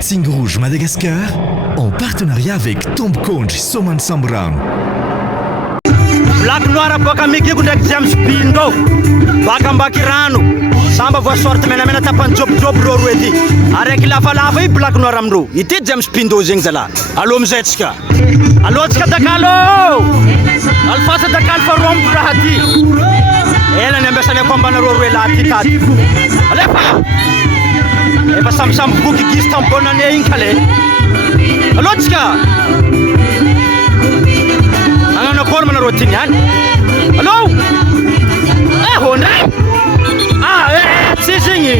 Tigre Rouge Madagascar, en partenariat avec Tomb Conj Soman Sambrang. Black Noir boka mikiko ndraiky James Bindo baka Mbakirano samba voasorty menamena tapany job ro roe ty araiky lavalava i Black Noir amindro ity James Bindo zegny zala alo amizay tsika alo tsika dakalo alfasa dakalo fa rombo raha ty ela ny ambesany akombana ro roe laha ty tady alefa efa sambisamby boky gisy tambonane igny kale alo tsika Ana korma na rotini yani. Hello? Honda. Sisingi.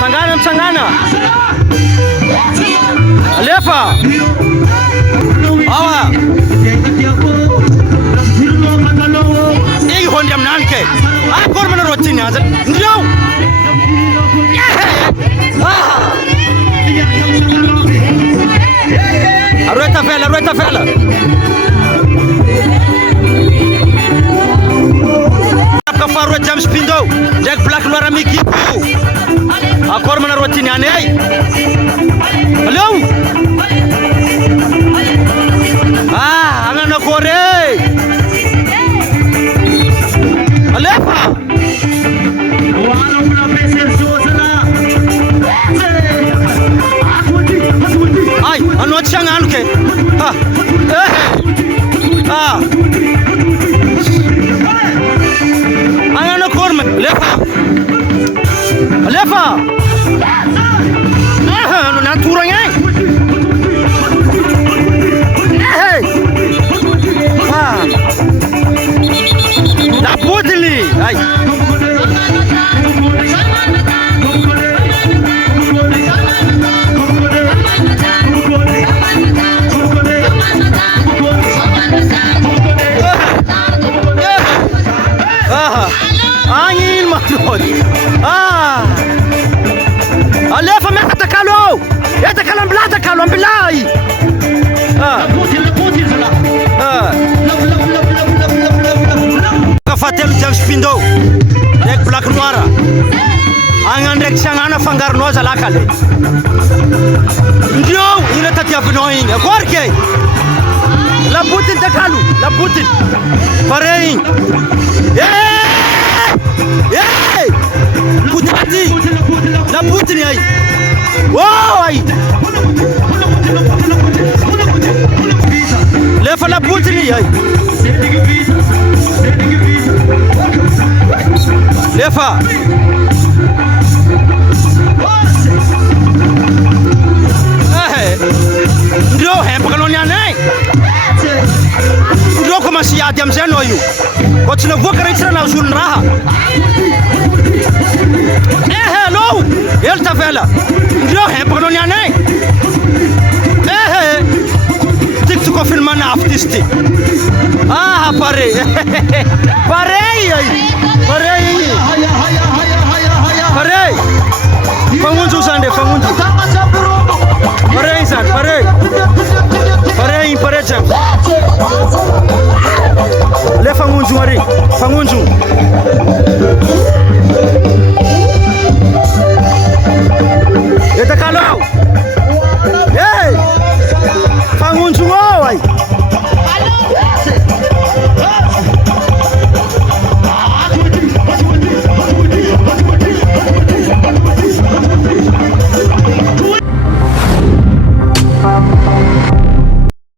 Sangana. Alefa. Awa. Ei Honda mnanke. Korma na rotini yani. Ndio. Arreta fela. Kafaru James Bindo, Jack Black Noir amikipo. Akor mana rotini ane ay. Hello? Angana kore. Alepa. Ay, anu changan ke. Angana korma Alefa. Anu naturanya. La putili. Ay. Angin makrod. Alefa meta takalo. Eta kalam blata kalom bilai. Kafatel James Bindo. Dek Black Noir. Angan rek sangana fangar noza lakale. Ndio ina tati avnoing. Gorke. La Putin takalu. La Putin. Parein. Hey! Putati! La Putin ay! Wow! Ay! Lefa la Putin ay! Lefa! Ndio hempa kanonianay! Ndio kama si yadi amzeno yu! Kotina voka ritra na uzun raha! Hello! Elta vela! Ndio hempa kanonianay! TikTok filmana aftisti! Pare! Pare! Fangunju sande, fangunju! Pare insan, pare jam! Le fangunju mari, fangunju!